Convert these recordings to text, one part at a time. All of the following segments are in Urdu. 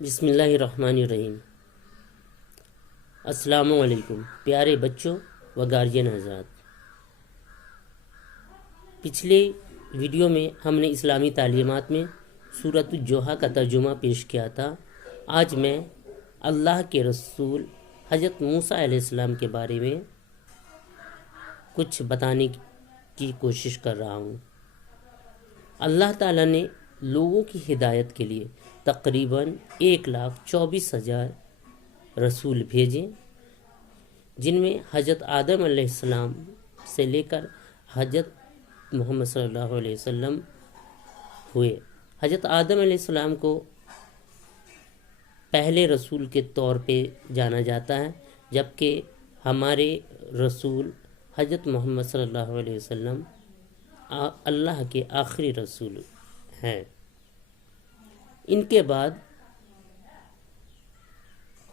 بسم اللہ الرحمن الرحیم۔ السلام علیکم پیارے بچوں و گارجین حضرات۔ پچھلے ویڈیو میں ہم نے اسلامی تعلیمات میں سورۃ الجوحہ کا ترجمہ پیش کیا تھا۔ آج میں اللہ کے رسول حضرت موسیٰ علیہ السلام کے بارے میں کچھ بتانے کی کوشش کر رہا ہوں۔ اللہ تعالیٰ نے لوگوں کی ہدایت کے لیے تقریباً 1,24,000 رسول بھیجے، جن میں حضرت آدم علیہ السلام سے لے کر حضرت محمد صلی اللہ علیہ وسلم ہوئے۔ حضرت آدم علیہ السلام کو پہلے رسول کے طور پہ جانا جاتا ہے، جبکہ ہمارے رسول حضرت محمد صلی اللہ علیہ وسلم اللہ کے آخری رسول ہیں۔ ان کے بعد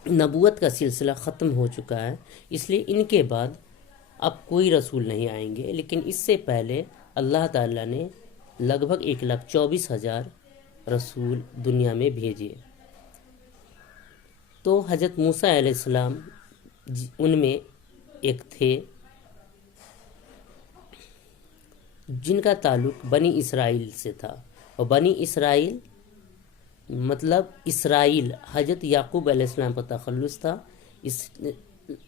نبوت کا سلسلہ ختم ہو چکا ہے، اس لیے ان کے بعد اب کوئی رسول نہیں آئیں گے، لیکن اس سے پہلے اللہ تعالیٰ نے لگ بھگ 1,24,000 رسول دنیا میں بھیجے۔ تو حضرت موسیٰ علیہ السلام ان میں ایک تھے، جن کا تعلق بنی اسرائیل سے تھا، اور بنی اسرائیل مطلب اسرائیل حضرت یعقوب علیہ السلام کا تخلص تھا، اس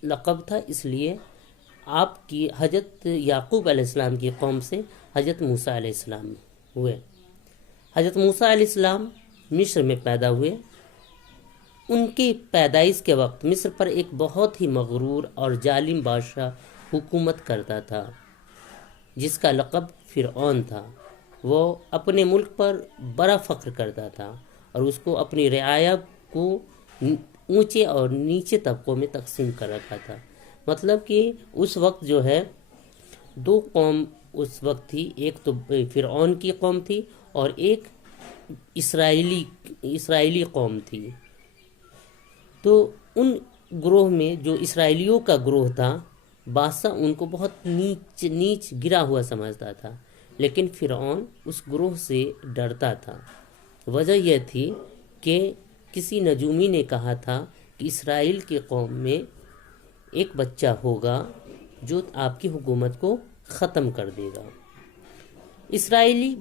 لقب تھا، اس لیے آپ کی حضرت یعقوب علیہ السلام کی قوم سے حضرت موسیٰ علیہ السلام ہوئے۔ حضرت موسیٰ علیہ السلام مصر میں پیدا ہوئے۔ ان کی پیدائش کے وقت مصر پر ایک بہت ہی مغرور اور ظالم بادشاہ حکومت کرتا تھا، جس کا لقب فرعون تھا۔ وہ اپنے ملک پر بڑا فخر کرتا تھا اور اس کو اپنی رعایا کو اونچے اور نیچے طبقوں میں تقسیم کر رکھا تھا۔ مطلب کہ اس وقت جو ہے دو قوم اس وقت تھی، ایک تو فرعون کی قوم تھی اور ایک اسرائیلی قوم تھی۔ تو ان گروہ میں جو اسرائیلیوں کا گروہ تھا، بادشاہ ان کو بہت نیچ گرا ہوا سمجھتا تھا، لیکن فرعون اس گروہ سے ڈرتا تھا۔ وجہ یہ تھی کہ کسی نجومی نے کہا تھا کہ اسرائیل کی قوم میں ایک بچہ ہوگا جو آپ کی حکومت کو ختم کر دے گا۔ اسرائیلی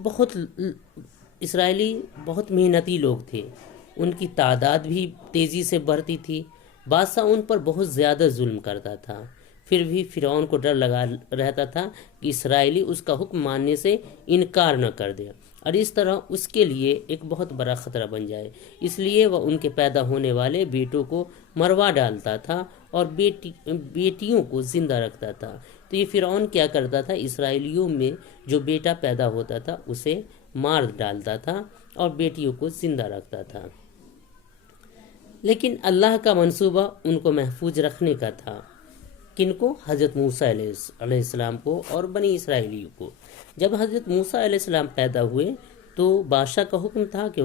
بہت محنتی لوگ تھے، ان کی تعداد بھی تیزی سے بڑھتی تھی۔ بادشاہ ان پر بہت زیادہ ظلم کرتا تھا، پھر بھی فرعون کو ڈر لگا رہتا تھا کہ اسرائیلی اس کا حکم ماننے سے انکار نہ کر دے اور اس طرح اس کے لیے ایک بہت بڑا خطرہ بن جائے۔ اس لیے وہ ان کے پیدا ہونے والے بیٹوں کو مروا ڈالتا تھا اور بیٹیوں کو زندہ رکھتا تھا۔ تو یہ فرعون کیا کرتا تھا، اسرائیلیوں میں جو بیٹا پیدا ہوتا تھا اسے مار ڈالتا تھا اور بیٹیوں کو زندہ رکھتا تھا۔ لیکن اللہ کا منصوبہ ان کو محفوظ رکھنے کا تھا۔ کن کو؟ حضرت موسیٰ علیہ السلام کو اور بنی اسرائیلیوں کو۔ جب حضرت موسیٰ علیہ السلام پیدا ہوئے تو بادشاہ کا حکم تھا کہ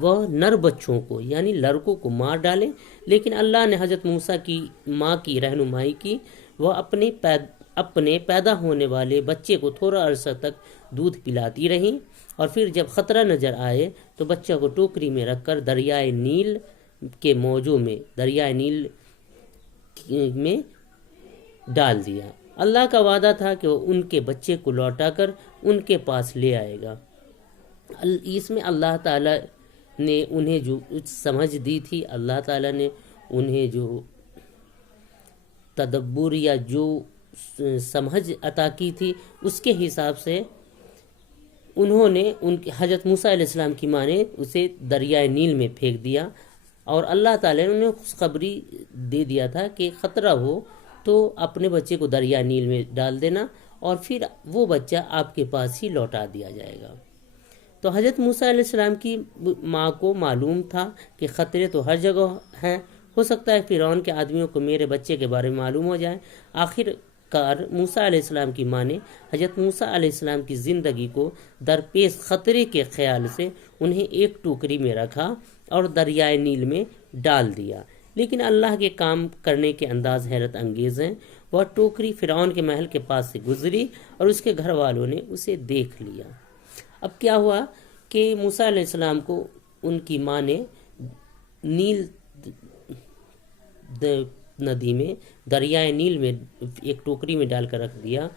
وہ نر بچوں کو یعنی لڑکوں کو مار ڈالیں، لیکن اللہ نے حضرت موسیٰ کی ماں کی رہنمائی کی۔ وہ اپنے پیدا ہونے والے بچے کو تھوڑا عرصہ تک دودھ پلاتی رہیں اور پھر جب خطرہ نظر آئے تو بچہ کو ٹوکری میں رکھ کر دریائے نیل کے موجوں میں ڈال دیا۔ اللہ کا وعدہ تھا کہ وہ ان کے بچے کو لوٹا کر ان کے پاس لے آئے گا۔ اس میں اللہ تعالیٰ نے انہیں جو سمجھ دی تھی، اللہ تعالیٰ نے انہیں جو تدبر یا جو سمجھ عطا کی تھی، اس کے حساب سے انہوں نے حضرت موسیٰ علیہ السلام کی ماں نے اسے دریائے نیل میں پھینک دیا، اور اللہ تعالیٰ نے انہیں خوشخبری دے دیا تھا کہ خطرہ ہو تو اپنے بچے کو دریائے نیل میں ڈال دینا اور پھر وہ بچہ آپ کے پاس ہی لوٹا دیا جائے گا۔ تو حضرت موسیٰ علیہ السلام کی ماں کو معلوم تھا کہ خطرے تو ہر جگہ ہیں، ہو سکتا ہے فرعون کے آدمیوں کو میرے بچے کے بارے میں معلوم ہو جائے۔ آخر کار موسیٰ علیہ السلام کی ماں نے حضرت موسیٰ علیہ السلام کی زندگی کو درپیش خطرے کے خیال سے انہیں ایک ٹوکری میں رکھا اور دریائے نیل میں ڈال دیا۔ لیکن اللہ کے کام کرنے کے انداز حیرت انگیز ہیں۔ وہ ٹوکری فرعون کے محل کے پاس سے گزری اور اس کے گھر والوں نے اسے دیکھ لیا۔ اب کیا ہوا کہ موسیٰ علیہ السلام کو ان کی ماں نے نیل ندی میں، دریائے نیل میں ایک ٹوکری میں ڈال کر رکھ دیا،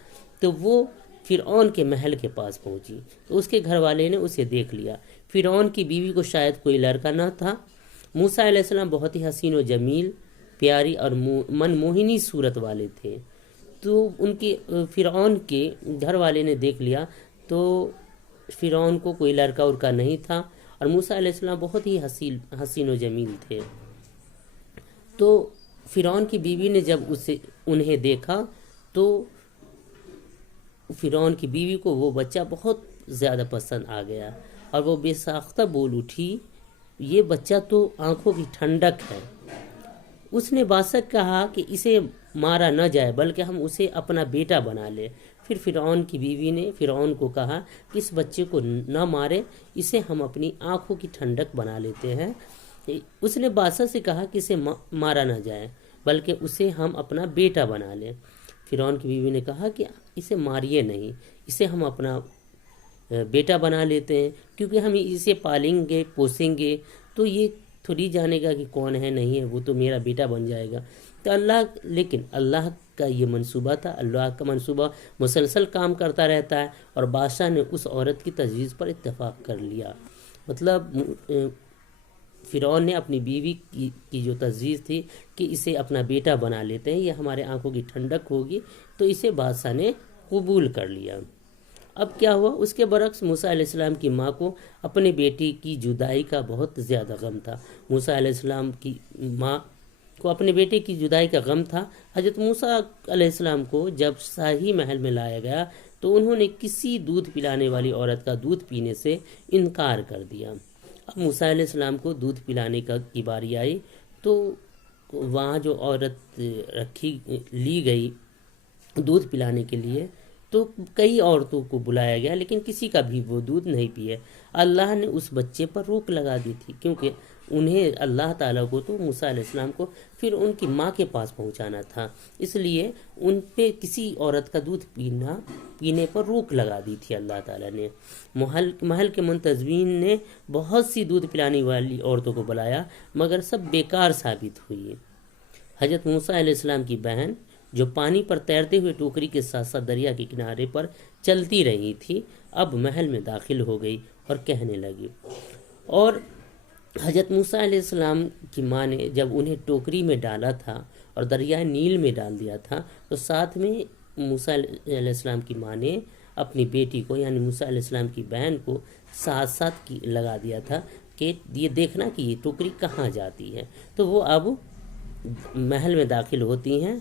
تو وہ فرعون کے محل کے پاس پہنچی، تو اس کے گھر والے نے اسے دیکھ لیا۔ فرعون کی بیوی کو شاید کوئی لڑکا نہ تھا۔ موسیٰ علیہ السلام بہت ہی حسین و جمیل، پیاری اور من موہنی صورت والے تھے، تو ان کے فرعون کے گھر والے نے دیکھ لیا، تو فرعون کو کوئی لڑکا ارکا نہیں تھا، اور موسیٰ علیہ السلام بہت ہی حسین و جمیل تھے۔ تو فرعون کی بیوی نے جب انہیں دیکھا، تو فرعون کی بیوی کو وہ بچہ بہت زیادہ پسند آ گیا، اور وہ بے ساختہ بول اٹھی، یہ بچہ تو آنکھوں کی ٹھنڈک ہے۔ اس نے بادشاہ کہا کہ اسے مارا نہ جائے، بلکہ ہم اسے اپنا بیٹا بنا لیں۔ پھر فرعون کی بیوی نے فرعون کو کہا کہ اس بچے کو نہ مارے، اسے ہم اپنی آنکھوں کی ٹھنڈک بنا لیتے ہیں۔ اس نے بادشاہ سے کہا کہ اسے مارا نہ جائے، بلکہ اسے ہم اپنا بیٹا بنا لیں۔ فرعون کی بیوی نے کہا کہ اسے ماریے نہیں، اسے ہم اپنا بیٹا بنا لیتے ہیں، کیونکہ ہم اسے پالیں گے پوسیں گے تو یہ تھوڑی جانے گا کہ کون ہے نہیں ہے، وہ تو میرا بیٹا بن جائے گا۔ تو لیکن اللہ کا یہ منصوبہ تھا، اللہ کا منصوبہ مسلسل کام کرتا رہتا ہے، اور بادشاہ نے اس عورت کی تجویز پر اتفاق کر لیا۔ مطلب فرعون نے اپنی بیوی کی جو تجویز تھی کہ اسے اپنا بیٹا بنا لیتے ہیں، یہ ہمارے آنکھوں کی ٹھنڈک ہوگی، تو اسے بادشاہ نے قبول کر لیا۔ اب کیا ہوا؟ اس کے برعکس موسیٰ علیہ السلام کی ماں کو اپنے بیٹی کی جدائی کا بہت زیادہ غم تھا۔ موسیٰ علیہ السلام کی ماں کو اپنے بیٹے کی جدائی کا غم تھا۔ حضرت موسیٰ علیہ السلام کو جب شاہی محل میں لایا گیا، تو انہوں نے کسی دودھ پلانے والی عورت کا دودھ پینے سے انکار کر دیا۔ اب موسیٰ علیہ السلام کو دودھ پلانے کی باری آئی، تو وہاں جو عورت لی گئی دودھ پلانے کے لیے، تو کئی عورتوں کو بلایا گیا، لیکن کسی کا بھی وہ دودھ نہیں پیے۔ اللہ نے اس بچے پر روک لگا دی تھی، کیونکہ انہیں اللہ تعالیٰ کو تو موسیٰ علیہ السلام کو پھر ان کی ماں کے پاس پہنچانا تھا، اس لیے ان پہ کسی عورت کا دودھ پینے پر روک لگا دی تھی اللہ تعالیٰ نے۔ محل کے منتظمین نے بہت سی دودھ پلانے والی عورتوں کو بلایا، مگر سب بیکار ثابت ہوئی۔ حضرت موسیٰ علیہ السلام کی بہن، جو پانی پر تیرتے ہوئے ٹوکری کے ساتھ ساتھ دریا کے کنارے پر چلتی رہی تھی، اب محل میں داخل ہو گئی اور کہنے لگی، اور حضرت موسیٰ علیہ السلام کی ماں نے جب انہیں ٹوکری میں ڈالا تھا اور دریائے نیل میں ڈال دیا تھا، تو ساتھ میں موسیٰ علیہ السلام کی ماں نے اپنی بیٹی کو یعنی موسیٰ علیہ السلام کی بہن کو ساتھ لگا دیا تھا کہ یہ دیکھنا کہ یہ ٹوکری کہاں جاتی ہے۔ تو وہ اب محل میں داخل ہوتی ہیں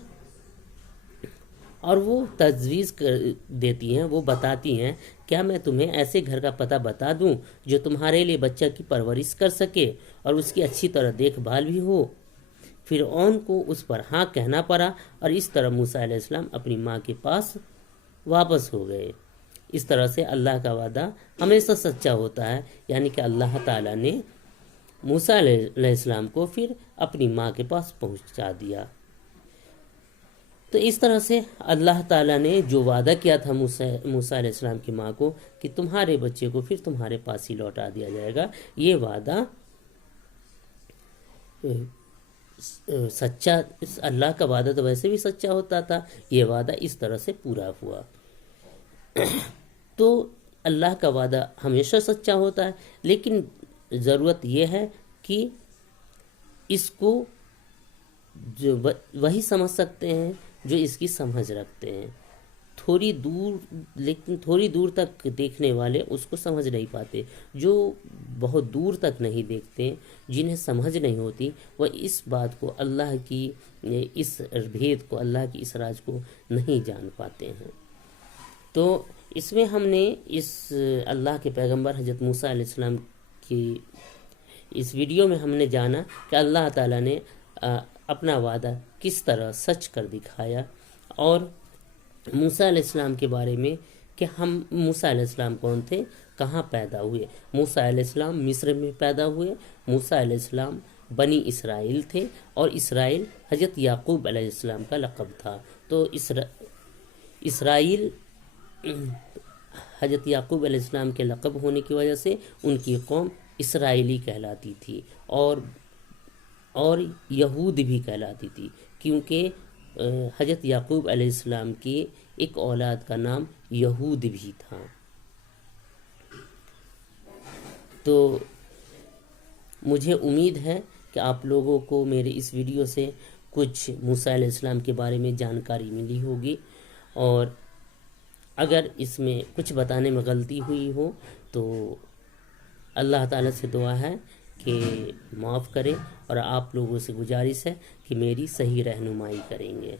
اور وہ تجویز دیتی ہیں، وہ بتاتی ہیں، کیا میں تمہیں ایسے گھر کا پتہ بتا دوں جو تمہارے لیے بچہ کی پرورش کر سکے اور اس کی اچھی طرح دیکھ بھال بھی ہو؟ فرعون کو اس پر ہاں کہنا پڑا، اور اس طرح موسیٰ علیہ السلام اپنی ماں کے پاس واپس ہو گئے۔ اس طرح سے اللہ کا وعدہ ہمیشہ سچا ہوتا ہے، یعنی کہ اللہ تعالیٰ نے موسیٰ علیہ السلام کو پھر اپنی ماں کے پاس پہنچا دیا۔ تو اس طرح سے اللہ تعالیٰ نے جو وعدہ کیا تھا موسیٰ علیہ السلام کی ماں کو کہ تمہارے بچے کو پھر تمہارے پاس ہی لوٹا دیا جائے گا، یہ وعدہ سچا، اللہ کا وعدہ تو ویسے بھی سچا ہوتا تھا، یہ وعدہ اس طرح سے پورا ہوا۔ تو اللہ کا وعدہ ہمیشہ سچا ہوتا ہے، لیکن ضرورت یہ ہے کہ اس کو جو وہی سمجھ سکتے ہیں جو اس کی سمجھ رکھتے ہیں، تھوڑی دور تک دیکھنے والے اس کو سمجھ نہیں پاتے، جو بہت دور تک نہیں دیکھتے، جنہیں سمجھ نہیں ہوتی، وہ اس بات کو، اللہ کی اس بھید کو، اللہ کی اس راز کو نہیں جان پاتے ہیں۔ تو اس میں ہم نے اس اللہ کے پیغمبر حضرت موسیٰ علیہ السلام کی اس ویڈیو میں ہم نے جانا کہ اللہ تعالیٰ نے اپنا وعدہ کس طرح سچ کر دکھایا، اور موسیٰ علیہ السلام کے بارے میں کہ موسیٰ علیہ السلام کون تھے، کہاں پیدا ہوئے۔ موسیٰ علیہ السلام مصر میں پیدا ہوئے۔ موسیٰ علیہ السلام بنی اسرائیل تھے، اور اسرائیل حضرت یعقوب علیہ السلام کا لقب تھا۔ تو اسرائیل حضرت یعقوب علیہ السلام کے لقب ہونے کی وجہ سے ان کی قوم اسرائیلی کہلاتی تھی، اور اور یہود بھی کہلاتی تھی، کیونکہ حضرت یعقوب علیہ السلام کی ایک اولاد کا نام یہود بھی تھا۔ تو مجھے امید ہے کہ آپ لوگوں کو میرے اس ویڈیو سے کچھ موسیٰ علیہ السلام کے بارے میں جانکاری ملی ہوگی، اور اگر اس میں کچھ بتانے میں غلطی ہوئی ہو تو اللہ تعالیٰ سے دعا ہے کہ معاف کرے، اور آپ لوگوں سے گزارش ہے کہ میری صحیح رہنمائی کریں گے۔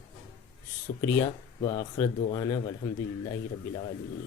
شکریہ، وآخر دعوانا والحمد للہ رب العالمین۔